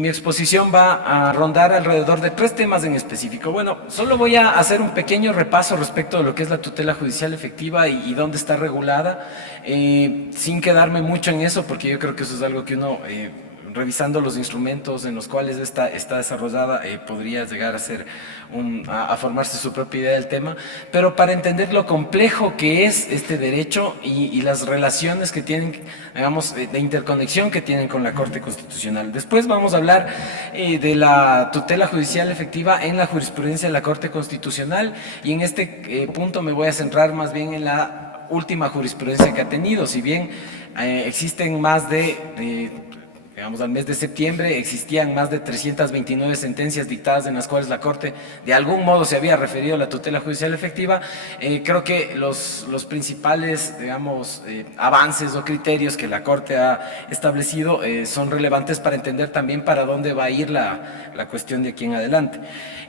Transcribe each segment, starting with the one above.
mi exposición va a rondar alrededor de 3 temas en específico. Bueno, solo voy a hacer un pequeño repaso respecto de lo que es la tutela judicial efectiva y dónde está regulada, sin quedarme mucho en eso, porque yo creo que eso es algo que uno, revisando los instrumentos en los cuales está desarrollada, podría llegar a ser a formarse su propia idea del tema, pero para entender lo complejo que es este derecho y las relaciones que tienen, digamos, de interconexión que tienen con la Corte Constitucional. Después vamos a hablar de la tutela judicial efectiva en la jurisprudencia de la Corte Constitucional, y en este punto me voy a centrar más bien en la última jurisprudencia que ha tenido. Si bien existen más digamos, al mes de septiembre existían más de 329 sentencias dictadas en las cuales la Corte de algún modo se había referido a la tutela judicial efectiva. Creo que los principales, digamos, avances o criterios que la Corte ha establecido son relevantes para entender también para dónde va a ir la cuestión de aquí en adelante.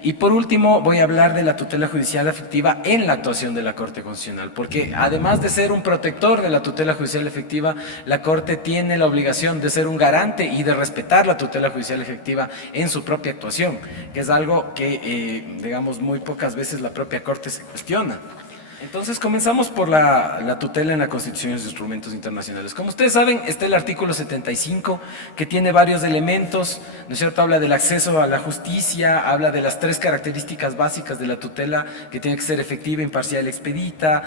Y por último voy a hablar de la tutela judicial efectiva en la actuación de la Corte Constitucional, porque además de ser un protector de la tutela judicial efectiva, la Corte tiene la obligación de ser un garante y de respetar la tutela judicial efectiva en su propia actuación, que es algo que, digamos, muy pocas veces la propia Corte se cuestiona. Entonces comenzamos por la tutela en la Constitución y los instrumentos internacionales. Como ustedes saben, está el artículo 75, que tiene varios elementos, ¿no es cierto? Habla del acceso a la justicia, habla de las 3 características básicas de la tutela, que tiene que ser efectiva, imparcial y expedita,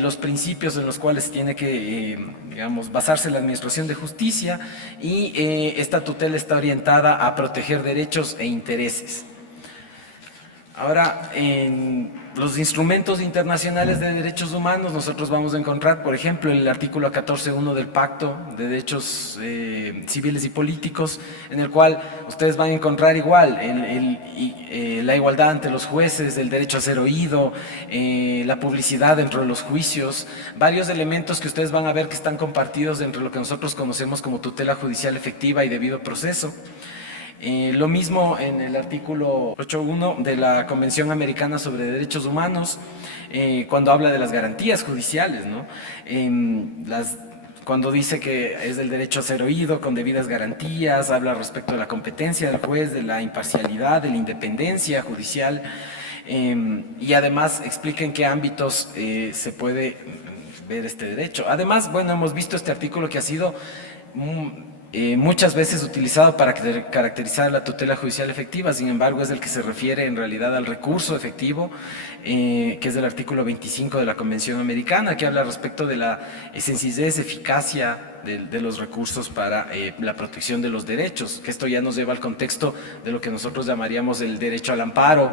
los principios en los cuales tiene que, digamos, basarse la administración de justicia, y esta tutela está orientada a proteger derechos e intereses. Ahora, en los instrumentos internacionales de derechos humanos nosotros vamos a encontrar, por ejemplo, el artículo 14.1 del Pacto de Derechos Civiles y Políticos, en el cual ustedes van a encontrar igual la igualdad ante los jueces, el derecho a ser oído, la publicidad dentro de los juicios, varios elementos que ustedes van a ver que están compartidos dentro de lo que nosotros conocemos como tutela judicial efectiva y debido proceso. Lo mismo en el artículo 8.1 de la Convención Americana sobre Derechos Humanos, cuando habla de las garantías judiciales, ¿no? Cuando dice que es el derecho a ser oído con debidas garantías, habla respecto de la competencia del juez, de la imparcialidad, de la independencia judicial, y además explica en qué ámbitos se puede ver este derecho. Además, bueno, hemos visto este artículo que ha sido muchas veces utilizado para caracterizar la tutela judicial efectiva. Sin embargo, es el que se refiere en realidad al recurso efectivo, que es el artículo 25 de la Convención Americana, que habla respecto de la sencillez, eficacia de los recursos para la protección de los derechos, que esto ya nos lleva al contexto de lo que nosotros llamaríamos el derecho al amparo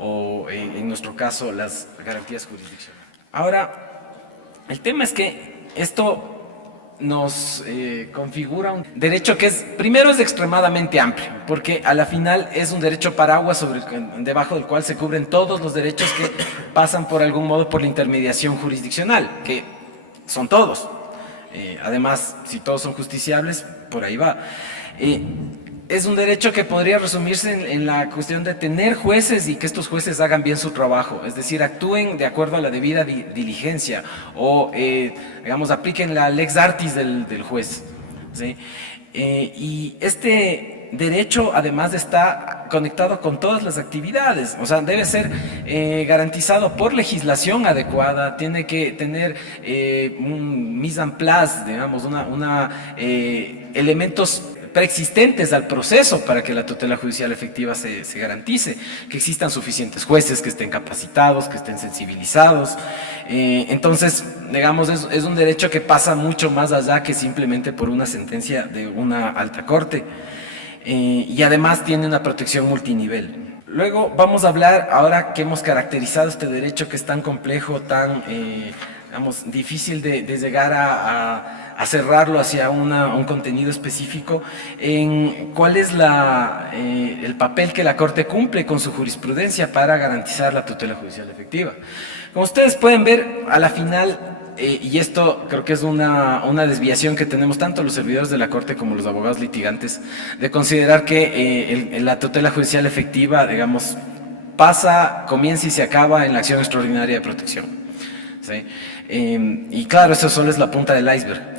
o, en nuestro caso, las garantías jurisdiccionales. Ahora, el tema es que esto nos configura un derecho que primero es extremadamente amplio, porque a la final es un derecho paraguas debajo del cual se cubren todos los derechos que pasan por algún modo por la intermediación jurisdiccional, que son todos. Además, si todos son justiciables, por ahí va. Es un derecho que podría resumirse en la cuestión de tener jueces y que estos jueces hagan bien su trabajo, es decir, actúen de acuerdo a la debida diligencia o, digamos, apliquen la lex artis del juez, ¿sí? Y este derecho además está conectado con todas las actividades, o sea, debe ser garantizado por legislación adecuada, tiene que tener un mise en place, digamos, elementos preexistentes al proceso para que la tutela judicial efectiva se garantice, que existan suficientes jueces, que estén capacitados, que estén sensibilizados. Entonces, digamos, es un derecho que pasa mucho más allá que simplemente por una sentencia de una alta corte, y además tiene una protección multinivel. Luego vamos a hablar, ahora que hemos caracterizado este derecho que es tan complejo, tan digamos, difícil de llegar a cerrarlo hacia un contenido específico, en cuál es el papel que la Corte cumple con su jurisprudencia para garantizar la tutela judicial efectiva. Como ustedes pueden ver, a la final, y esto creo que es una desviación que tenemos tanto los servidores de la Corte como los abogados litigantes, de considerar que la tutela judicial efectiva, digamos, comienza y se acaba en la acción extraordinaria de protección, ¿sí? Y claro, eso solo es la punta del iceberg.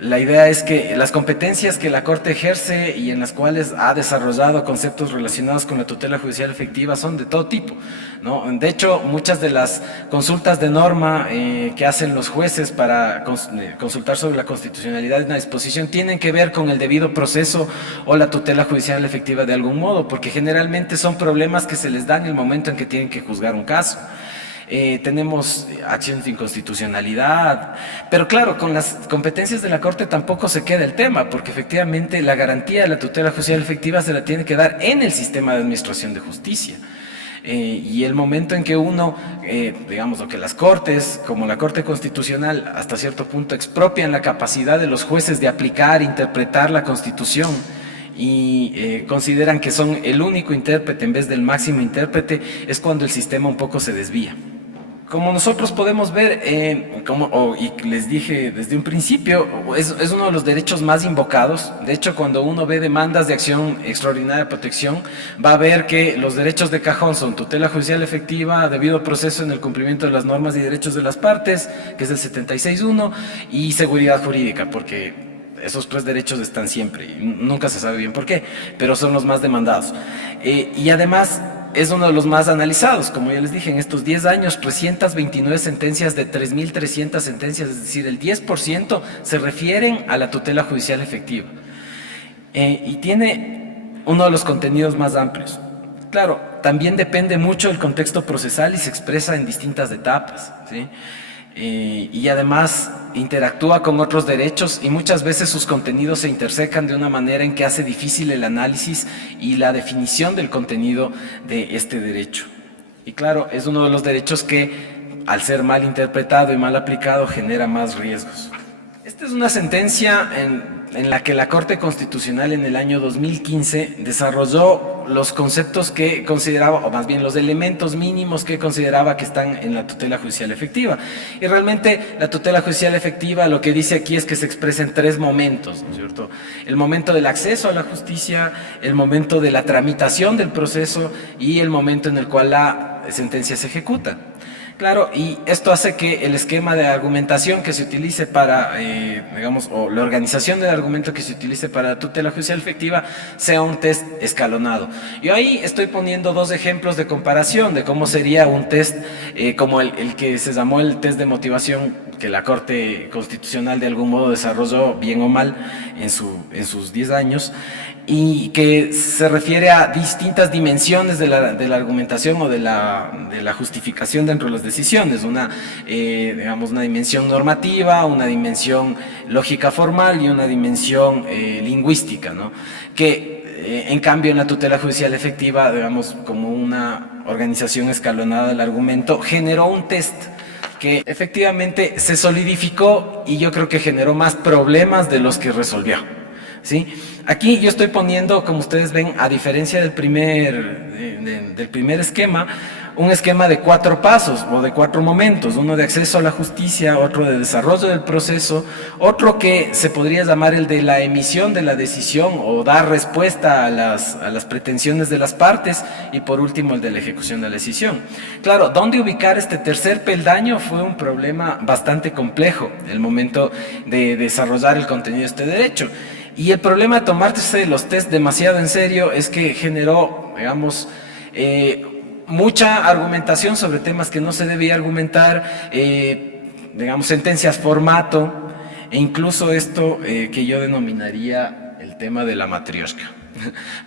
La idea es que las competencias que la Corte ejerce y en las cuales ha desarrollado conceptos relacionados con la tutela judicial efectiva son de todo tipo, ¿no? De hecho, muchas de las consultas de norma que hacen los jueces para consultar sobre la constitucionalidad de una disposición tienen que ver con el debido proceso o la tutela judicial efectiva de algún modo, porque generalmente son problemas que se les dan en el momento en que tienen que juzgar un caso. Tenemos acciones de inconstitucionalidad, pero claro, con las competencias de la Corte tampoco se queda el tema, porque efectivamente la garantía de la tutela judicial efectiva se la tiene que dar en el sistema de administración de justicia. Y el momento en que uno, digamos, o que las Cortes, como la Corte Constitucional, hasta cierto punto expropian la capacidad de los jueces de aplicar, interpretar la Constitución, y consideran que son el único intérprete en vez del máximo intérprete, es cuando el sistema un poco se desvía. Como nosotros podemos ver, y les dije desde un principio, es uno de los derechos más invocados. De hecho, cuando uno ve demandas de acción extraordinaria de protección, va a ver que los derechos de cajón son tutela judicial efectiva, debido proceso en el cumplimiento de las normas y derechos de las partes, que es el 76.1, y seguridad jurídica, porque esos tres derechos están siempre, y nunca se sabe bien por qué, pero son los más demandados. Y además es uno de los más analizados, como ya les dije, en estos 10 años, 329 sentencias de 3.300 sentencias, es decir, el 10% se refieren a la tutela judicial efectiva. Y tiene uno de los contenidos más amplios. Claro, también depende mucho del contexto procesal y se expresa en distintas etapas, ¿sí? Y además interactúa con otros derechos y muchas veces sus contenidos se intersecan de una manera en que hace difícil el análisis y la definición del contenido de este derecho. Y claro, es uno de los derechos que, al ser mal interpretado y mal aplicado, genera más riesgos. Esta es una sentencia en la que la Corte Constitucional en el año 2015 desarrolló los conceptos que consideraba, o más bien los elementos mínimos que consideraba que están en la tutela judicial efectiva. Y realmente la tutela judicial efectiva lo que dice aquí es que se expresa en tres momentos, ¿no es cierto? El momento del acceso a la justicia, el momento de la tramitación del proceso y el momento en el cual la sentencia se ejecuta. Claro, y esto hace que el esquema de argumentación que se utilice para, digamos, o la organización del argumento que se utilice para la tutela judicial efectiva sea un test escalonado. Yo ahí estoy poniendo dos ejemplos de comparación de cómo sería un test como el que se llamó el test de motivación que la Corte Constitucional de algún modo desarrolló, bien o mal, en sus 10 años, y que se refiere a distintas dimensiones de la argumentación o de la justificación dentro de las decisiones, digamos, una dimensión normativa, una dimensión lógica formal y una dimensión lingüística, ¿no? Que en cambio en la tutela judicial efectiva, digamos, como una organización escalonada del argumento, generó un test que efectivamente se solidificó y yo creo que generó más problemas de los que resolvió, ¿sí? Aquí yo estoy poniendo, como ustedes ven, a diferencia del primer esquema, un esquema de 4 pasos o de 4 momentos, uno de acceso a la justicia, otro de desarrollo del proceso, otro que se podría llamar el de la emisión de la decisión o dar respuesta a las pretensiones de las partes, y por último el de la ejecución de la decisión. Claro, ¿dónde ubicar este tercer peldaño? Fue un problema bastante complejo el momento de desarrollar el contenido de este derecho. Y el problema de tomarse los test demasiado en serio es que generó, digamos, mucha argumentación sobre temas que no se debía argumentar, digamos, sentencias formato, e incluso esto que yo denominaría el tema de la matrioshka.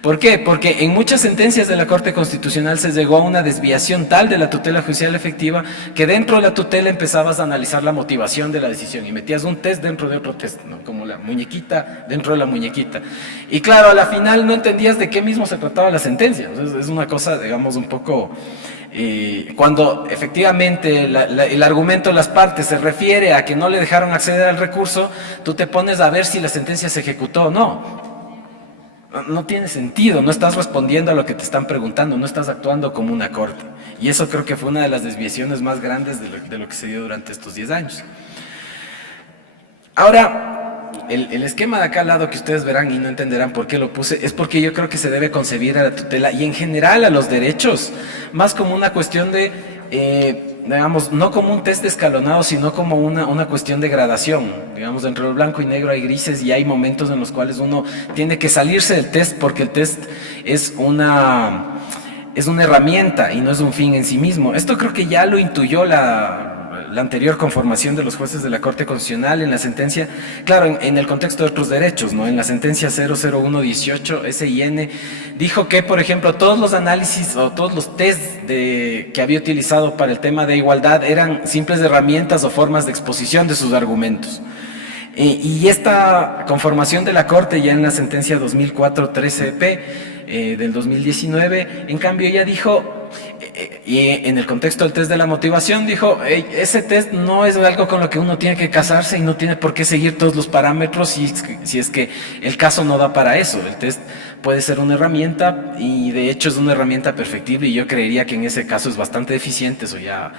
¿Por qué? Porque en muchas sentencias de la Corte Constitucional se llegó a una desviación tal de la tutela judicial efectiva que dentro de la tutela empezabas a analizar la motivación de la decisión y metías un test dentro de otro test, ¿no? Como la muñequita dentro de la muñequita. Y claro, a la final no entendías de qué mismo se trataba la sentencia. Entonces, es una cosa, digamos, un poco... cuando efectivamente el argumento de las partes se refiere a que no le dejaron acceder al recurso, tú te pones a ver si la sentencia se ejecutó o no. No tiene sentido, no estás respondiendo a lo que te están preguntando, no estás actuando como una corte. Y eso creo que fue una de las desviaciones más grandes de lo que se dio durante estos 10 años. Ahora, el esquema de acá al lado que ustedes verán y no entenderán por qué lo puse, es porque yo creo que se debe concebir a la tutela y en general a los derechos, más como una cuestión de digamos, no como un test escalonado, sino como una cuestión de gradación. Digamos, entre lo blanco y negro hay grises y hay momentos en los cuales uno tiene que salirse del test porque el test es una herramienta y no es un fin en sí mismo. Esto creo que ya lo intuyó la anterior conformación de los jueces de la Corte Constitucional en la sentencia, claro, en el contexto de otros derechos, ¿no? En la sentencia 00118 SIN dijo que, por ejemplo, todos los análisis o todos los test que había utilizado para el tema de igualdad eran simples herramientas o formas de exposición de sus argumentos. Y esta conformación de la Corte ya en la sentencia 2004-13P del 2019, en cambio ya dijo, y en el contexto del test de la motivación, dijo, hey, ese test no es algo con lo que uno tiene que casarse y no tiene por qué seguir todos los parámetros si es que el caso no da para eso. El test puede ser una herramienta y de hecho es una herramienta perfectible y yo creería que en ese caso es bastante eficiente, eso ya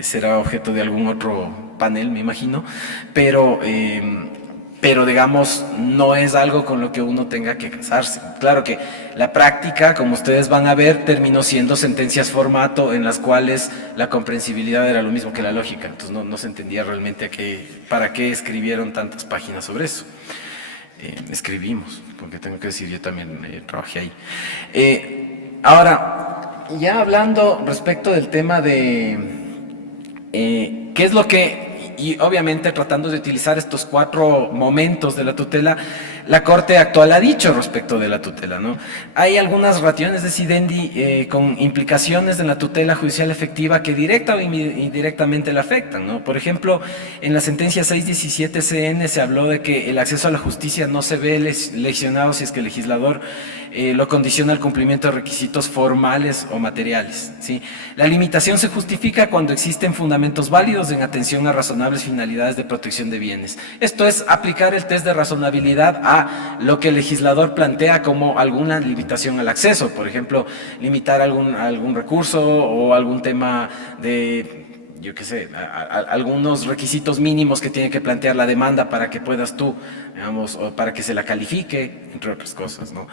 será objeto de algún otro panel, me imagino, pero digamos, no es algo con lo que uno tenga que casarse. Claro que la práctica, como ustedes van a ver, terminó siendo sentencias formato en las cuales la comprensibilidad era lo mismo que la lógica, entonces no se entendía realmente para qué escribieron tantas páginas sobre eso. Escribimos, porque tengo que decir, yo también trabajé ahí. Ahora, ya hablando respecto del tema de qué es lo que, y obviamente tratando de utilizar estos 4 momentos de la tutela, la Corte actual ha dicho respecto de la tutela, ¿no? Hay algunas rationes de sidendi con implicaciones en la tutela judicial efectiva que directa o indirectamente la afectan, ¿no? Por ejemplo, en la sentencia 617 CN se habló de que el acceso a la justicia no se ve lesionado si es que el legislador lo condiciona al cumplimiento de requisitos formales o materiales, ¿sí? La limitación se justifica cuando existen fundamentos válidos en atención a razonables finalidades de protección de bienes. Esto es aplicar el test de razonabilidad a lo que el legislador plantea como alguna limitación al acceso, por ejemplo, limitar algún recurso o algún tema de, yo qué sé, algunos requisitos mínimos que tiene que plantear la demanda para que puedas tú, digamos, o para que se la califique, entre otras cosas, ¿no?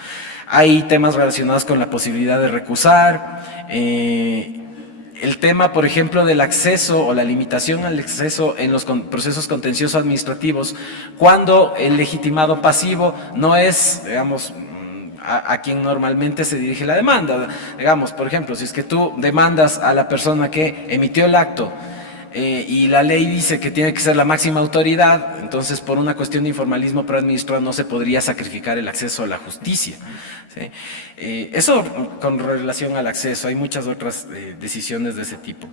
Hay temas relacionados con la posibilidad de recusar, el tema, por ejemplo, del acceso o la limitación al acceso en los procesos contenciosos administrativos, cuando el legitimado pasivo no es, digamos, a quien normalmente se dirige la demanda. Digamos, por ejemplo, si es que tú demandas a la persona que emitió el acto y la ley dice que tiene que ser la máxima autoridad, entonces por una cuestión de informalismo preadministrado no se podría sacrificar el acceso a la justicia, ¿sí? Eso con relación al acceso, hay muchas otras decisiones de ese tipo.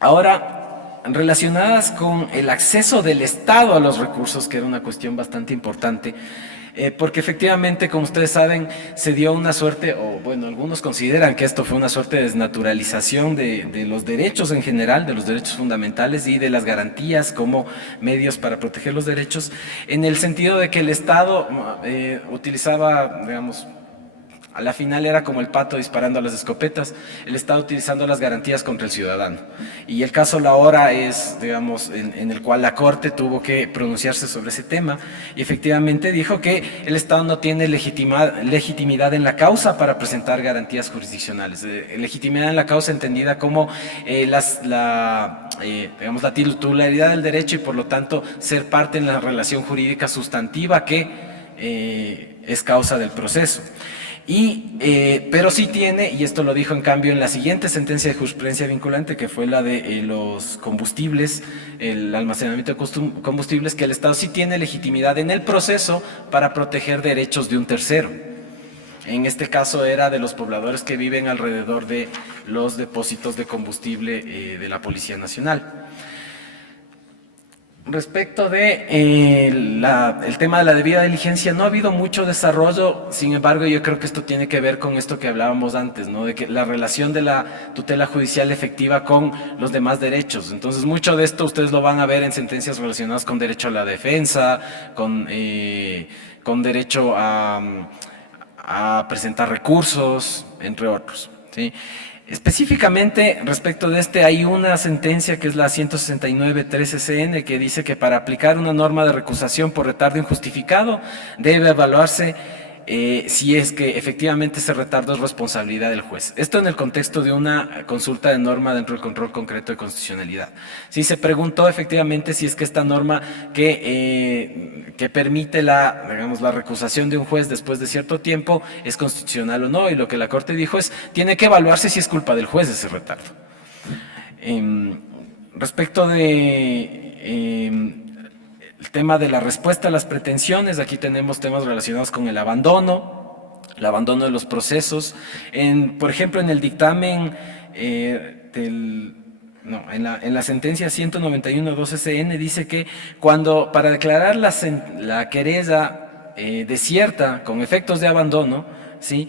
Ahora, relacionadas con el acceso del Estado a los recursos, que era una cuestión bastante importante, porque efectivamente, como ustedes saben, se dio una suerte, o bueno, algunos consideran que esto fue una suerte de desnaturalización de los derechos en general, de los derechos fundamentales y de las garantías como medios para proteger los derechos, en el sentido de que el Estado utilizaba, digamos, a la final era como el pato disparando a las escopetas, el Estado utilizando las garantías contra el ciudadano. Y el caso La Hora es, digamos, en el cual la Corte tuvo que pronunciarse sobre ese tema y efectivamente dijo que el Estado no tiene legitimidad en la causa para presentar garantías jurisdiccionales. Legitimidad en la causa entendida como digamos, la titularidad del derecho y por lo tanto ser parte en la relación jurídica sustantiva que es causa del proceso. Pero sí tiene, y esto lo dijo en cambio en la siguiente sentencia de jurisprudencia vinculante, que fue la de los combustibles, el almacenamiento de combustibles, que el Estado sí tiene legitimidad en el proceso para proteger derechos de un tercero. En este caso era de los pobladores que viven alrededor de los depósitos de combustible de la Policía Nacional. Respecto de el tema de la debida diligencia, no ha habido mucho desarrollo, sin embargo yo creo que esto tiene que ver con esto que hablábamos antes, ¿no? De que la relación de la tutela judicial efectiva con los demás derechos. Entonces mucho de esto ustedes lo van a ver en sentencias relacionadas con derecho a la defensa, con derecho a presentar recursos, entre otros, ¿sí? Específicamente respecto de hay una sentencia que es la 169-13 CN que dice que para aplicar una norma de recusación por retardo injustificado debe evaluarse si es que efectivamente ese retardo es responsabilidad del juez. Esto en el contexto de una consulta de norma dentro del control concreto de constitucionalidad. Sí, se preguntó efectivamente si es que esta norma que permite digamos, la recusación de un juez después de cierto tiempo es constitucional o no, y lo que la Corte dijo es, tiene que evaluarse si es culpa del juez ese retardo. Respecto de el tema de la respuesta a las pretensiones, aquí tenemos temas relacionados con el abandono de los procesos. Por ejemplo, en el dictamen en la sentencia 191.2 SN dice que para declarar la querella desierta con efectos de abandono, ¿sí?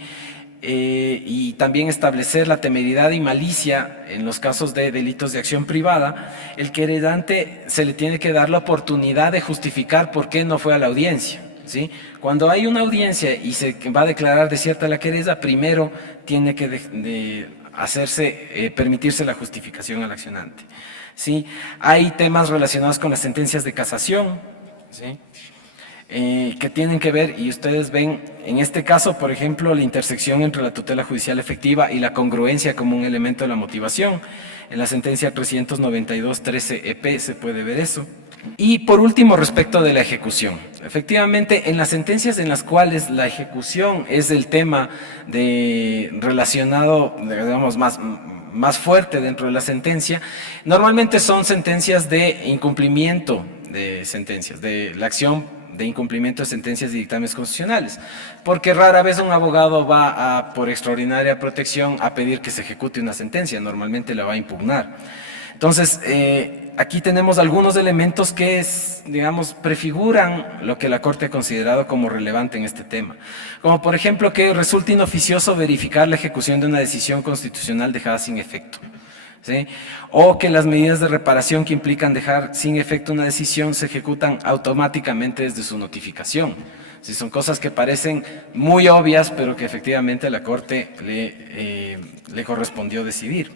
Y también establecer la temeridad y malicia en los casos de delitos de acción privada, el querellante se le tiene que dar la oportunidad de justificar por qué no fue a la audiencia, ¿sí? Cuando hay una audiencia y se va a declarar desierta la querella, primero tiene que permitirse la justificación al accionante, ¿sí? Hay temas relacionados con las sentencias de casación, ¿sí? Que tienen que ver, y ustedes ven en este caso, por ejemplo, la intersección entre la tutela judicial efectiva y la congruencia como un elemento de la motivación. En la sentencia 392.13 EP se puede ver eso. Y por último, respecto de la ejecución. Efectivamente, en las sentencias en las cuales la ejecución es el tema relacionado, digamos, más fuerte dentro de la sentencia, normalmente son sentencias de incumplimiento de sentencias, de la acción de incumplimiento de sentencias y dictámenes constitucionales, porque rara vez un abogado va por extraordinaria protección a pedir que se ejecute una sentencia, normalmente la va a impugnar. Entonces, aquí tenemos algunos elementos que, digamos, prefiguran lo que la Corte ha considerado como relevante en este tema, como por ejemplo que resulta inoficioso verificar la ejecución de una decisión constitucional dejada sin efecto, ¿sí? O que las medidas de reparación que implican dejar sin efecto una decisión se ejecutan automáticamente desde su notificación. Sí, son cosas que parecen muy obvias, pero que efectivamente a la Corte le correspondió decidir.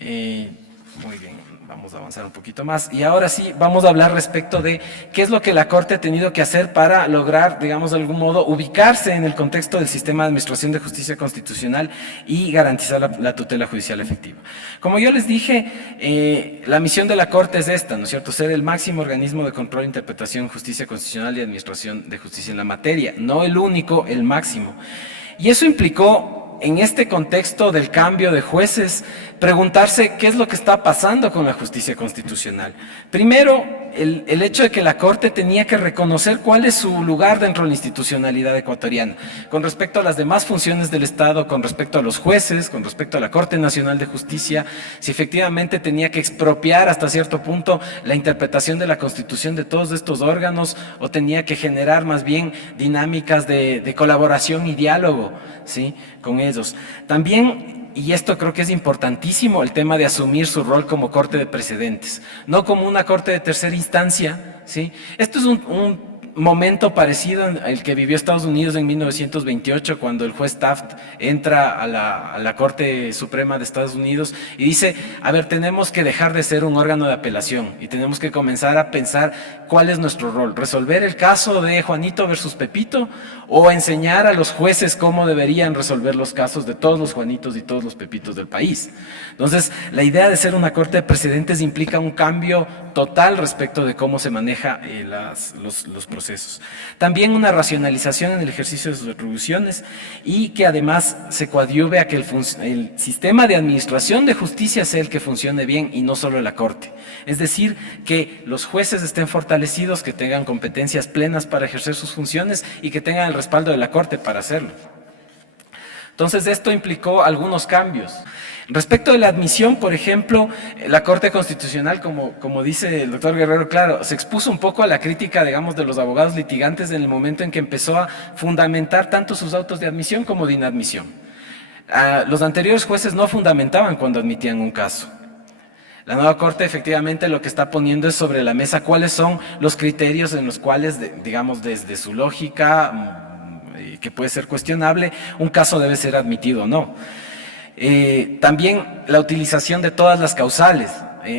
Muy bien, vamos a avanzar un poquito más. Y ahora sí, vamos a hablar respecto de qué es lo que la Corte ha tenido que hacer para lograr, digamos, de algún modo, ubicarse en el contexto del sistema de administración de justicia constitucional y garantizar la tutela judicial efectiva. Como yo les dije, la misión de la Corte es esta, ¿no es cierto? Ser el máximo organismo de control, interpretación, justicia constitucional y administración de justicia en la materia. No el único, el máximo. Y eso implicó, en este contexto del cambio de jueces, preguntarse qué es lo que está pasando con la justicia constitucional. Primero, el hecho de que la Corte tenía que reconocer cuál es su lugar dentro de la institucionalidad ecuatoriana, con respecto a las demás funciones del Estado, con respecto a los jueces, con respecto a la Corte Nacional de Justicia, si efectivamente tenía que expropiar hasta cierto punto la interpretación de la Constitución de todos estos órganos, o tenía que generar más bien dinámicas de colaboración y diálogo, ¿sí?, con ellos. También, y esto creo que es importantísimo, el tema de asumir su rol como corte de precedentes, no como una corte de tercera instancia, ¿sí? Esto es un momento parecido al que vivió Estados Unidos en 1928, cuando el juez Taft entra a la Corte Suprema de Estados Unidos y dice, a ver, tenemos que dejar de ser un órgano de apelación y tenemos que comenzar a pensar cuál es nuestro rol, resolver el caso de Juanito versus Pepito o enseñar a los jueces cómo deberían resolver los casos de todos los Juanitos y todos los Pepitos del país. Entonces, la idea de ser una corte de precedentes implica un cambio total respecto de cómo se maneja los procesos. También una racionalización en el ejercicio de sus atribuciones y que además se coadyuve a que el sistema de administración de justicia sea el que funcione bien y no solo la corte. Es decir, que los jueces estén fortalecidos, que tengan competencias plenas para ejercer sus funciones y que tengan el respaldo de la corte para hacerlo. Entonces, esto implicó algunos cambios. Respecto de la admisión, por ejemplo, la Corte Constitucional, como dice el doctor Guerrero, claro, se expuso un poco a la crítica, digamos, de los abogados litigantes en el momento en que empezó a fundamentar tanto sus autos de admisión como de inadmisión. Los anteriores jueces no fundamentaban cuando admitían un caso. La nueva Corte efectivamente lo que está poniendo es sobre la mesa cuáles son los criterios en los cuales, digamos, desde su lógica, que puede ser cuestionable, un caso debe ser admitido o no. También la utilización de todas las causales.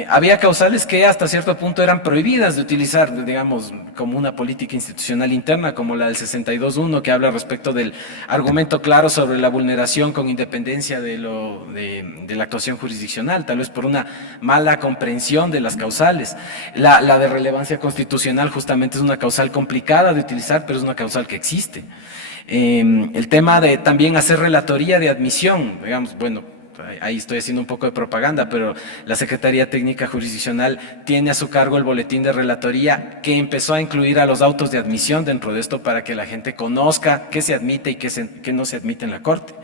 había causales que hasta cierto punto eran prohibidas de utilizar, digamos, como una política institucional interna, como la del 62.1, que habla respecto del argumento claro sobre la vulneración con independencia de la actuación jurisdiccional, tal vez por una mala comprensión de las causales. La de relevancia constitucional justamente es una causal complicada de utilizar, pero es una causal que existe. El tema de también hacer relatoría de admisión, digamos, bueno, ahí estoy haciendo un poco de propaganda, pero la Secretaría Técnica Jurisdiccional tiene a su cargo el boletín de relatoría que empezó a incluir a los autos de admisión dentro de esto para que la gente conozca qué se admite y qué no se admite en la Corte.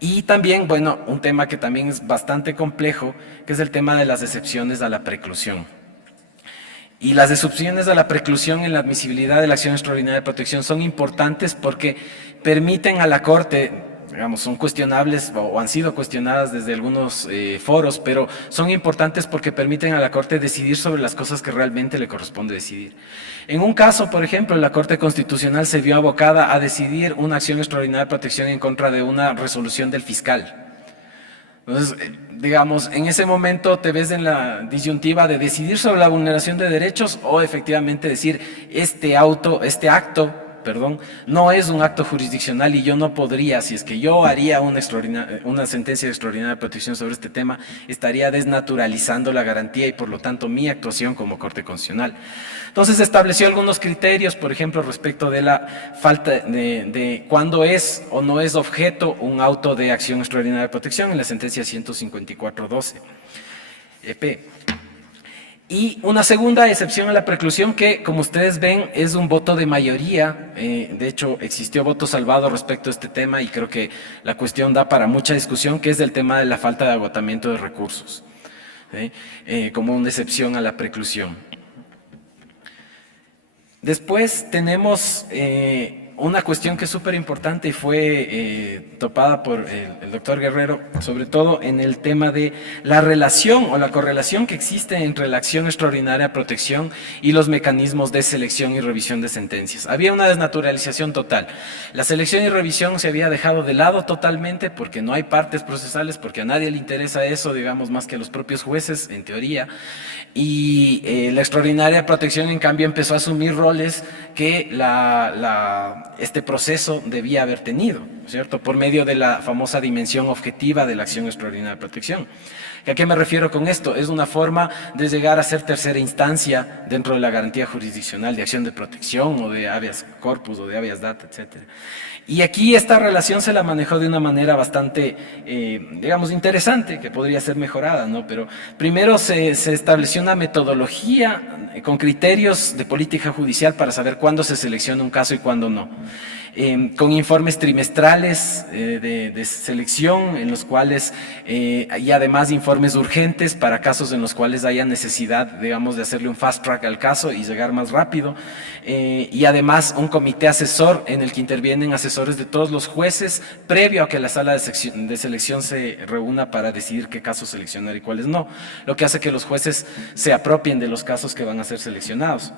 Y también, bueno, un tema que también es bastante complejo, que es el tema de las excepciones a la preclusión. Y las excepciones a la preclusión en la admisibilidad de la acción extraordinaria de protección son importantes porque permiten a la Corte, digamos, son cuestionables o han sido cuestionadas desde algunos foros, pero son importantes porque permiten a la Corte decidir sobre las cosas que realmente le corresponde decidir. En un caso, por ejemplo, la Corte Constitucional se vio abocada a decidir una acción extraordinaria de protección en contra de una resolución del fiscal. Entonces, digamos, en ese momento te ves en la disyuntiva de decidir sobre la vulneración de derechos o efectivamente decir este acto, no es un acto jurisdiccional y yo no podría, si es que yo haría una sentencia de extraordinaria protección sobre este tema, estaría desnaturalizando la garantía y por lo tanto mi actuación como Corte Constitucional. Entonces estableció algunos criterios, por ejemplo, respecto de la falta de cuándo es o no es objeto un auto de acción extraordinaria de protección en la sentencia 154.12 EP. Y una segunda excepción a la preclusión que, como ustedes ven, es un voto de mayoría. De hecho, existió voto salvado respecto a este tema y creo que la cuestión da para mucha discusión, que es el tema de la falta de agotamiento de recursos, como una excepción a la preclusión. Después tenemos una cuestión que es súper importante y fue topada por el doctor Guerrero, sobre todo en el tema de la relación o la correlación que existe entre la acción extraordinaria de protección y los mecanismos de selección y revisión de sentencias. Había una desnaturalización total. La selección y revisión se había dejado de lado totalmente porque no hay partes procesales, porque a nadie le interesa eso, digamos, más que a los propios jueces, en teoría. Y la extraordinaria protección, en cambio, empezó a asumir roles que este proceso debía haber tenido, ¿cierto? Por medio de la famosa dimensión objetiva de la acción extraordinaria de protección. ¿A qué me refiero con esto? Es una forma de llegar a ser tercera instancia dentro de la garantía jurisdiccional de acción de protección o de habeas corpus o de habeas data, etc. Y aquí esta relación se la manejó de una manera bastante, digamos, interesante, que podría ser mejorada, ¿no? Pero primero se estableció una metodología con criterios de política judicial para saber cuándo se selecciona un caso y cuándo no. Con informes trimestrales de selección en los cuales, y además informes urgentes para casos en los cuales haya necesidad, digamos, de hacerle un fast track al caso y llegar más rápido, y además un comité asesor en el que intervienen asesores de todos los jueces previo a que la sala de selección se reúna para decidir qué casos seleccionar y cuáles no, lo que hace que los jueces se apropien de los casos que van a ser seleccionados.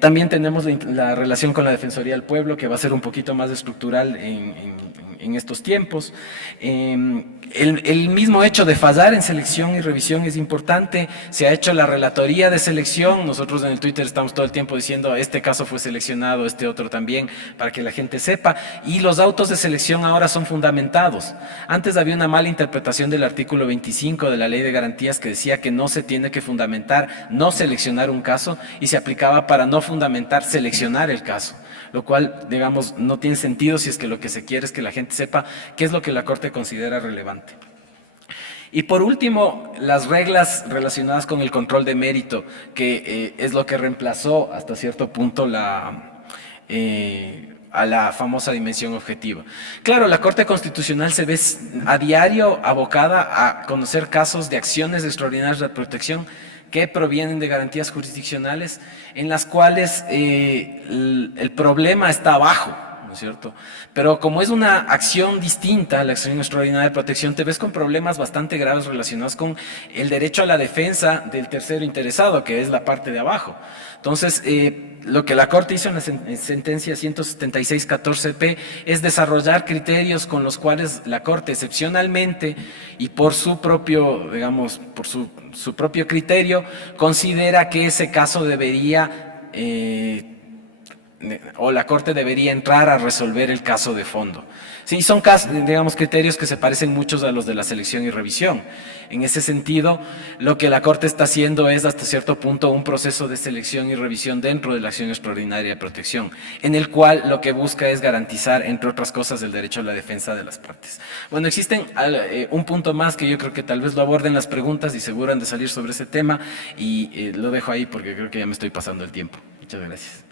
También tenemos la relación con la Defensoría del Pueblo, que va a ser un poquito más estructural en estos tiempos. El mismo hecho de fallar en selección y revisión es importante. Se ha hecho la relatoría de selección. Nosotros en el Twitter estamos todo el tiempo diciendo este caso fue seleccionado, este otro también, para que la gente sepa. Y los autos de selección ahora son fundamentados. Antes había una mala interpretación del artículo 25 de la Ley de Garantías que decía que no se tiene que fundamentar no seleccionar un caso y se aplicaba para no fundamentar seleccionar el caso, lo cual, digamos, no tiene sentido si es que lo que se quiere es que la gente sepa qué es lo que la Corte considera relevante. Y por último, las reglas relacionadas con el control de mérito, que es lo que reemplazó hasta cierto punto a la famosa dimensión objetiva. Claro, la Corte Constitucional se ve a diario abocada a conocer casos de acciones extraordinarias de protección que provienen de garantías jurisdiccionales en las cuales el problema está abajo, ¿no es es cierto? Pero como es una acción distinta a la acción extraordinaria de protección, te ves con problemas bastante graves relacionados con el derecho a la defensa del tercero interesado, que es la parte de abajo. Entonces, lo que la Corte hizo en la sentencia 176-14P es desarrollar criterios con los cuales la Corte excepcionalmente y por su propio, digamos, por su propio criterio, considera que ese caso debería o la Corte debería entrar a resolver el caso de fondo. Sí, son casos, digamos, criterios que se parecen muchos a los de la selección y revisión. En ese sentido, lo que la Corte está haciendo es, hasta cierto punto, un proceso de selección y revisión dentro de la acción extraordinaria de protección, en el cual lo que busca es garantizar, entre otras cosas, el derecho a la defensa de las partes. Bueno, existen un punto más que yo creo que tal vez lo aborden las preguntas y seguro han de salir sobre ese tema, y lo dejo ahí porque creo que ya me estoy pasando el tiempo. Muchas gracias.